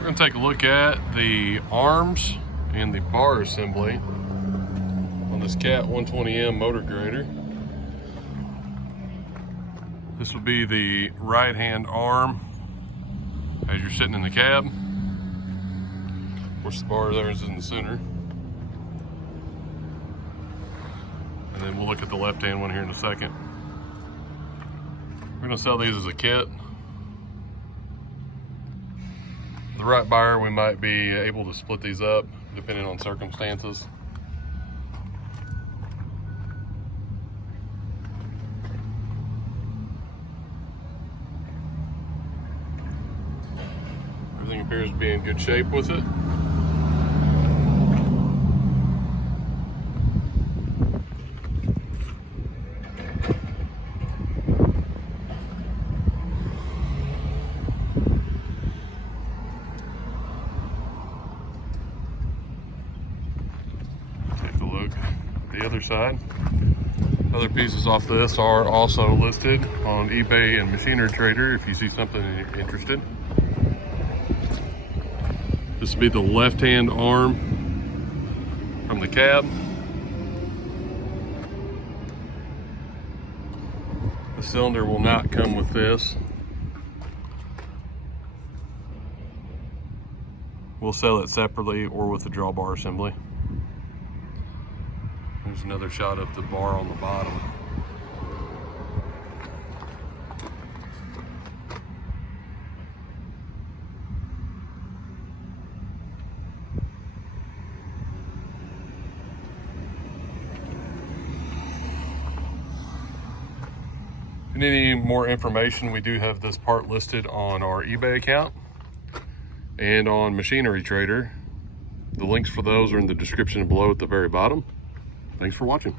We're going to take a look at the arms and the bar assembly on this Cat 120M motor grader. This will be the right hand arm as you're sitting in the cab. Of course, the bar there is in the center. And then we'll look at the left hand one here in a second. We're going to sell these as a kit. The right buyer, we might be able to split these up depending on circumstances. Everything appears to be in good shape with it. Take a look at the other side. Other pieces off this are also listed on eBay and Machinery Trader if you see something you're interested. This will be the left-hand arm from the cab. The cylinder will not come with this. We'll sell it separately or with the drawbar assembly. There's another shot of the bar on the bottom. If you need any more information, we do have this part listed on our eBay account and on Machinery Trader. The links for those are in the description below at the very bottom. Thanks for watching.